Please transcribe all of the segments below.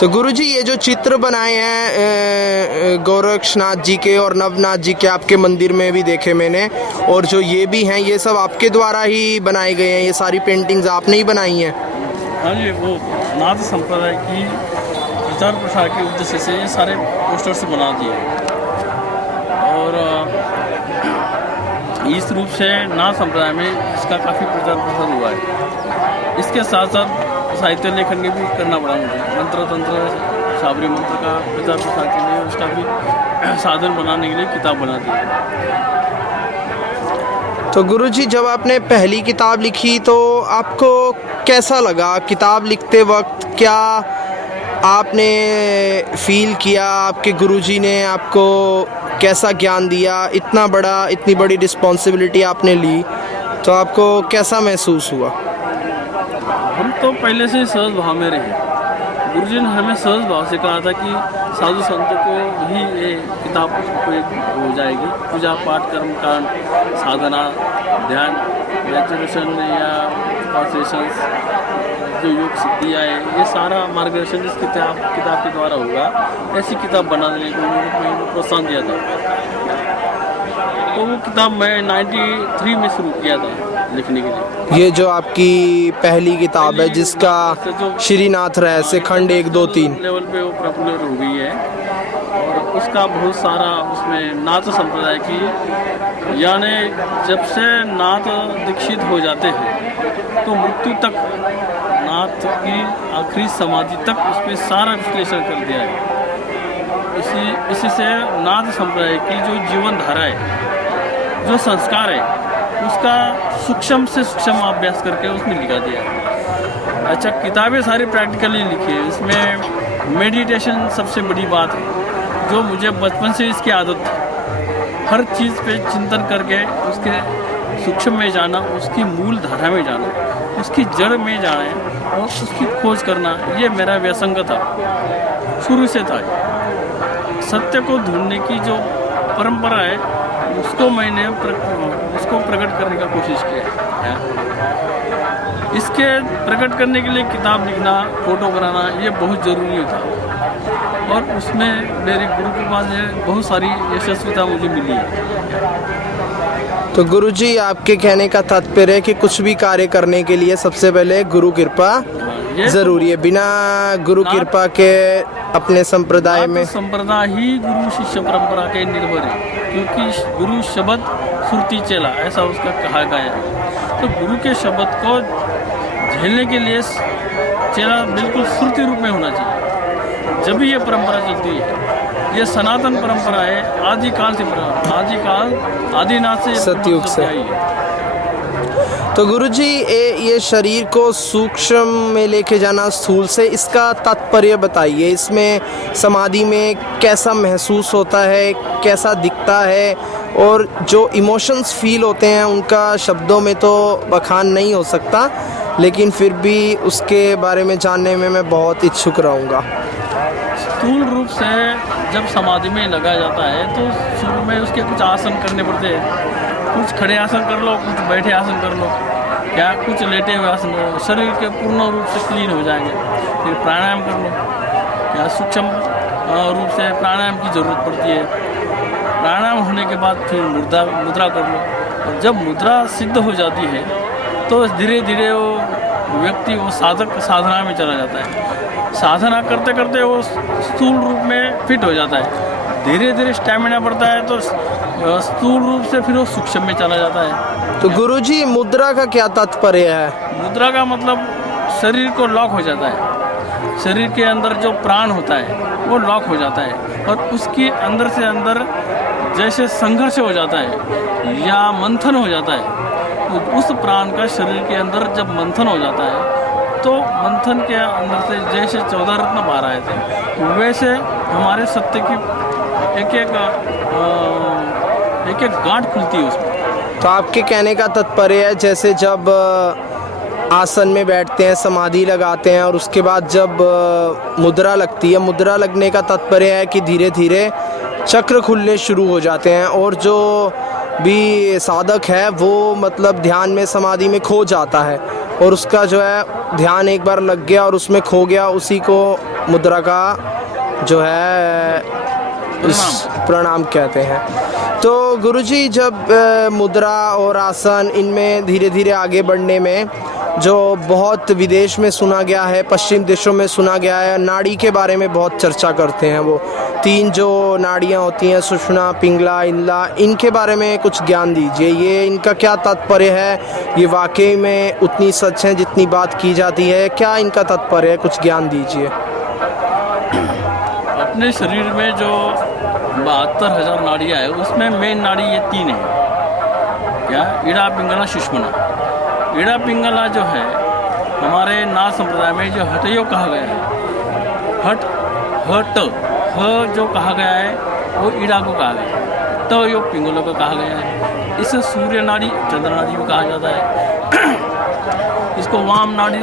तो गुरुजी ये जो चित्र बनाए हैं गोरक्षनाथ जी के और नवनाथ जी के आपके मंदिर में भी देखे मैंने, और जो ये भी हैं ये सब आपके द्वारा ही बनाए गए हैं, ये सारी पेंटिंग्स आपने ही बनाई हैं? हाँ जी, वो नाथ संप्रदाय की प्रचार प्रसार के उद्देश्य से ये सारे पोस्टर्स बना दिए और इस रूप से नाथ संप्रदाय में इसका काफ़ी प्रचार प्रसार हुआ है। इसके साथ साथ साहित्य लेखन भी करना पड़ा मुझे, मंत्र तंत्र साबरी मंत्र का प्रचार प्रसार के लिए उसका भी साधन बनाने के लिए किताब बना दी। तो गुरुजी जब आपने पहली किताब लिखी तो आपको कैसा लगा किताब लिखते वक्त? क्या आपने फील किया, आपके गुरुजी ने आपको कैसा ज्ञान दिया? इतनी बड़ी रिस्पॉन्सिबिलिटी आपने ली तो आपको कैसा महसूस हुआ? हम तो पहले से ही सहज भाव में रहे। गुरुजी ने हमें सहज भाव से कहा था कि साधु संतों को ही ये किताब उपयोगी हो जाएगी। पूजा पाठ कर्म कांड साधना ध्यान मेडिटेशन या कॉन्सेशंस जो योग सिद्धि आए, ये सारा मार्गदर्शन इस किताब के द्वारा होगा। ऐसी किताब बनाने को उन्होंने प्रोत्साहन दिया था। तो वो किताब मैं 93 में शुरू किया था लिखने के लिए। ये जो आपकी पहली किताब है जिसका श्रीनाथ रहस्य खंड 1, 2, 3 लेवल पे वो पॉपुलर हो गई है और उसका बहुत सारा उसमें नाथ संप्रदाय की, यानी जब से नाथ दीक्षित हो जाते हैं तो मृत्यु तक नाथ की आखिरी समाधि तक उसमें सारा विश्लेषण कर दिया है। इसी से नाथ संप्रदाय की जो जीवन धारा है, जो संस्कार है, उसका सूक्ष्म से सूक्ष्म अभ्यास करके उसमें लिखा दिया है। अच्छा, किताबें सारी प्रैक्टिकली लिखी है। इसमें मेडिटेशन सबसे बड़ी बात है, जो मुझे बचपन से इसकी आदत थी। हर चीज़ पे चिंतन करके उसके सूक्ष्म में जाना, उसकी मूल धारा में जाना, उसकी जड़ में जाना और उसकी खोज करना, ये मेरा व्यसंग था, शुरू से था। सत्य को ढूंढने की जो परंपरा है उसको मैंने उसको प्रकट करने का कोशिश किया है। इसके प्रकट करने के लिए किताब लिखना, फोटो बनाना ये बहुत ज़रूरी होता और उसमें मेरे गुरु कृपा से बहुत सारी यशस्विता मुझे मिली है। तो गुरुजी आपके कहने का तात्पर्य है कि कुछ भी कार्य करने के लिए सबसे पहले गुरु कृपा जरूरी है। बिना गुरु कृपा के अपने संप्रदाय में संप्रदाय ही गुरु शिष्य परंपरा के निर्भर है, क्योंकि गुरु शब्द सुरती चेला ऐसा उसका कहा गया है। तो गुरु के शब्द को झेलने के लिए चेला बिल्कुल सुरती रूप में होना चाहिए, जब भी ये परंपरा चलती है। ये सनातन परंपरा है, आदिकाल से आदिनाथ से सतयुग से आई है। तो गुरुजी ये शरीर को सूक्ष्म में लेके जाना स्थूल से, इसका तात्पर्य बताइए। इसमें समाधि में कैसा महसूस होता है, कैसा दिखता है, और जो इमोशंस फील होते हैं उनका शब्दों में तो बखान नहीं हो सकता, लेकिन फिर भी उसके बारे में जानने में मैं बहुत इच्छुक रहूँगा। स्थूल रूप से जब समाधि में लगा जाता है तो शुरू में उसके कुछ आसन करने पड़ते हैं। कुछ खड़े आसन कर लो, कुछ बैठे आसन कर लो, क्या कुछ लेटे हुए आसन करो, शरीर के पूर्ण रूप से क्लीन हो जाएंगे। फिर प्राणायाम कर लो, क्या सूक्ष्म रूप से प्राणायाम की ज़रूरत पड़ती है। प्राणायाम होने के बाद फिर मुद्रा कर लो, और जब मुद्रा सिद्ध हो जाती है तो धीरे धीरे वो व्यक्ति वो साधक साधना में चला जाता है। साधना करते करते वो स्थूल रूप में फिट हो जाता है। धीरे धीरे स्टैमिना बढ़ता है तो स्थूल रूप से फिर वो सूक्ष्म में चला जाता है। तो गुरुजी मुद्रा का क्या तात्पर्य है? मुद्रा का मतलब शरीर को लॉक हो जाता है। शरीर के अंदर जो प्राण होता है वो लॉक हो जाता है और उसकी अंदर से अंदर जैसे संघर्ष हो जाता है या मंथन हो जाता है। तो उस प्राण का शरीर के अंदर जब मंथन हो जाता है तो मंथन के अंदर से जैसे 14 रत्न बाहर आए थे, वैसे हमारे सत्य की एक एक गांठ खुलती है उसमें। तो आपके कहने का तात्पर्य है जैसे जब आसन में बैठते हैं, समाधि लगाते हैं और उसके बाद जब मुद्रा लगती है, मुद्रा लगने का तात्पर्य है कि धीरे धीरे चक्र खुलने शुरू हो जाते हैं और जो भी साधक है वो मतलब ध्यान में समाधि में खो जाता है और उसका जो है ध्यान एक बार लग गया और उसमें खो गया, उसी को मुद्रा का जो है इस प्रणाम कहते हैं। तो गुरुजी जब मुद्रा और आसन इनमें धीरे धीरे आगे बढ़ने में जो बहुत विदेश में सुना गया है, पश्चिम देशों में सुना गया है, नाड़ी के बारे में बहुत चर्चा करते हैं। वो 3 जो नाड़ियाँ होती हैं, सुषुम्ना, पिंगला, इनला, इनके बारे में कुछ ज्ञान दीजिए। ये इनका क्या तात्पर्य है? ये वाकई में उतनी सच है जितनी बात की जाती है? क्या इनका तात्पर्य है? कुछ ज्ञान दीजिए। अपने शरीर में जो 72,000 नाड़ियाँ है उसमें मेन नाड़ी ये 3 है। क्या? ईड़ा, पिंगला, सुषुम्ना। ईड़ा पिंगला जो है हमारे नाथ संप्रदाय में जो हठयोग कहा गया है, ह जो कहा गया है वो ईड़ा को कहा गया है, त योग पिंगलों को कहा गया है। इसे सूर्य नाड़ी, चंद्र नाड़ी भी कहा जाता है। इसको वाम नाड़ी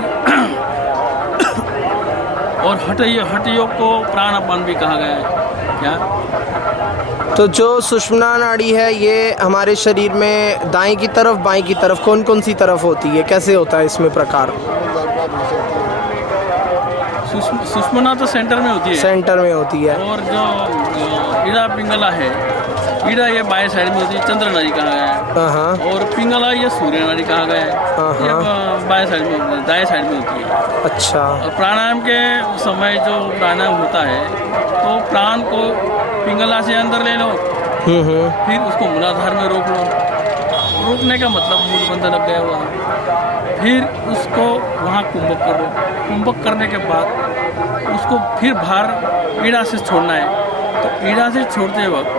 और हठयोग को प्राण अपान भी कहा गया है। क्या? तो जो सुषुम्ना नाड़ी है ये हमारे शरीर में दाएं की तरफ, बाएं की तरफ, कौन कौन सी तरफ होती है? कैसे होता है इसमें प्रकार? सुषुम्ना तो सेंटर में होती है। सेंटर में होती है। और जो ईड़ा पिंगला है, ईड़ा ये बाएं साइड में होती है, चंद्र नाड़ी कहा गया है। और पिंगला ये सूर्य नाड़ी कहा गया है, ये बाएं साइड में, दाएं साइड में होती है। अच्छा। और प्राणायाम के समय जो प्राणायाम होता है तो प्राण को पिंगला से अंदर ले लो, फिर उसको मूलाधार में रोक लो। रोकने का मतलब मूल बंधन लग गया हुआ, फिर उसको वहाँ कुंभक करो। कुंभक करने के बाद उसको फिर बाहर ईड़ा से छोड़ना है। तो ईड़ा से छोड़ते वक्त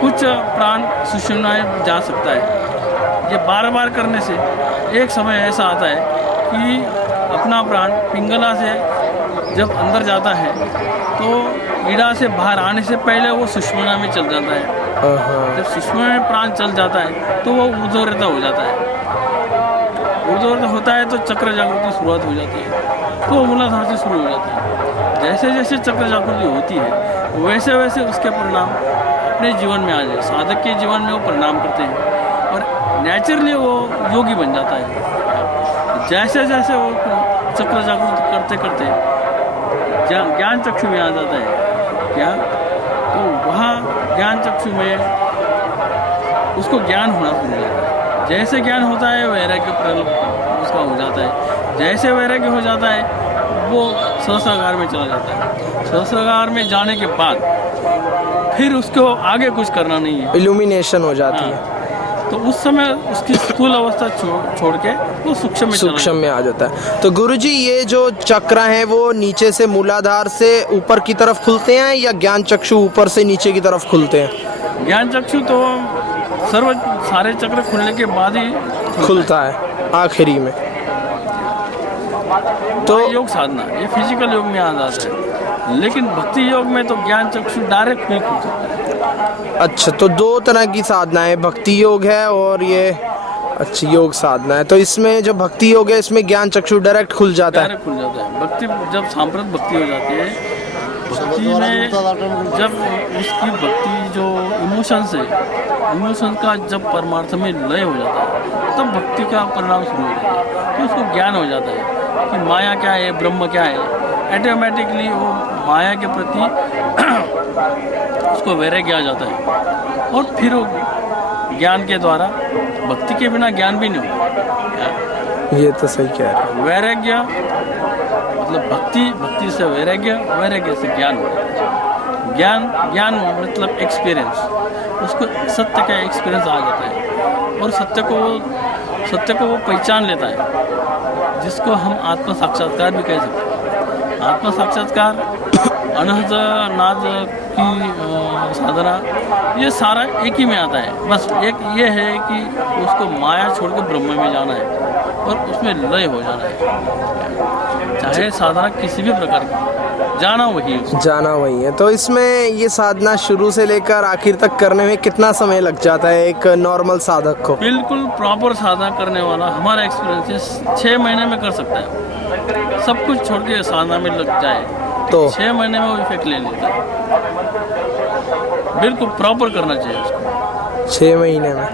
कुछ प्राण सुषुम्ना में जा सकता है। ये बार बार करने से एक समय ऐसा आता है कि अपना प्राण पिंगला से जब अंदर जाता है तो ईड़ा से बाहर आने से पहले वो सुषुम्ना में चल जाता है। जब सुषुम्ना में प्राण चल जाता है तो वो ऊर्ध्वरेता हो जाता है। ऊर्ध्वरेता होता है तो चक्र जागृति शुरुआत हो जाती है, तो मूलाधार से शुरू हो जाती है। जैसे जैसे चक्र जागृति होती है वैसे वैसे उसके परिणाम अपने जीवन में आ जाए। साधक के जीवन में वो परिणाम करते हैं और नेचुरली वो योगी बन जाता है। जैसे जैसे वो चक्र जागृति करते करते ज्ञान चक्षु में आ जाता है। क्या? तो वहाँ ज्ञान चक्षु में उसको ज्ञान होना शुरू हो जाता है। जैसे ज्ञान होता है वैराग्य उसका हो जाता है। जैसे वैराग्य हो जाता है वो सहस्रागार में चला जाता है। सहस्रागार में जाने के बाद फिर उसको आगे कुछ करना नहीं है, इल्यूमिनेशन हो जाती है। तो उस समय उसकी स्थूल अवस्था छोड़ के वो सूक्ष्म में आ जाता है। तो गुरुजी ये जो चक्र हैं वो नीचे से मूलाधार से ऊपर की तरफ खुलते हैं या ज्ञान चक्षु ऊपर से नीचे की तरफ खुलते हैं? ज्ञान चक्षु तो सारे चक्र खुलने के बाद ही खुलता है आखिरी में। तो योग साधना ये फिजिकल योग में आ जाता है, लेकिन भक्ति योग में तो ज्ञान चक्षु डायरेक्ट नहीं खुल सकता है। अच्छा, तो 2 तरह की साधनाएं, भक्ति योग है और ये अच्छी योग साधना है। तो इसमें जो भक्ति योग है इसमें ज्ञान चक्षु डायरेक्ट खुल जाता है। डायरेक्ट खुल जाता है। भक्ति जब सांप्रत भक्ति हो जाती है, भक्ति में जब उसकी भक्ति जो इमोशन का जब परमार्थ में लय हो जाता है तब भक्ति का परिणाम शुरू हो जाता है। तो उसको ज्ञान हो जाता है कि माया क्या है, ब्रह्म क्या है। ऑटोमेटिकली वो माया के प्रति उसको वैराग्य आ जाता है और फिर वो ज्ञान के द्वारा, भक्ति के बिना ज्ञान भी नहीं होता। ये तो सही कह रहे हैं। वैराग्य मतलब भक्ति से वैराग्य से ज्ञान हो जाता है। ज्ञान मतलब एक्सपीरियंस, उसको सत्य का एक्सपीरियंस आ जाता है और सत्य को वो पहचान लेता है, जिसको हम आत्म साक्षात्कार भी कह सकते हैं। आत्म साक्षात्कार, अनहद नाद की साधना, ये सारा एक ही में आता है। बस एक ये है कि उसको माया छोड़ के ब्रह्म में जाना है और उसमें लय हो जाना है। चाहे साधना किसी भी प्रकार की, जाना वही है। तो इसमें ये साधना शुरू से लेकर आखिर तक करने में कितना समय लग जाता है एक नॉर्मल साधक को? बिल्कुल प्रॉपर साधना करने वाला हमारा एक्सपीरियंस 6 महीने में कर सकता है। सब कुछ छोड़ के साधना में लग जाए तो 6 महीने में वो इफेक्ट ले लेता है। बिल्कुल प्रॉपर करना चाहिए उसको 6 महीने में।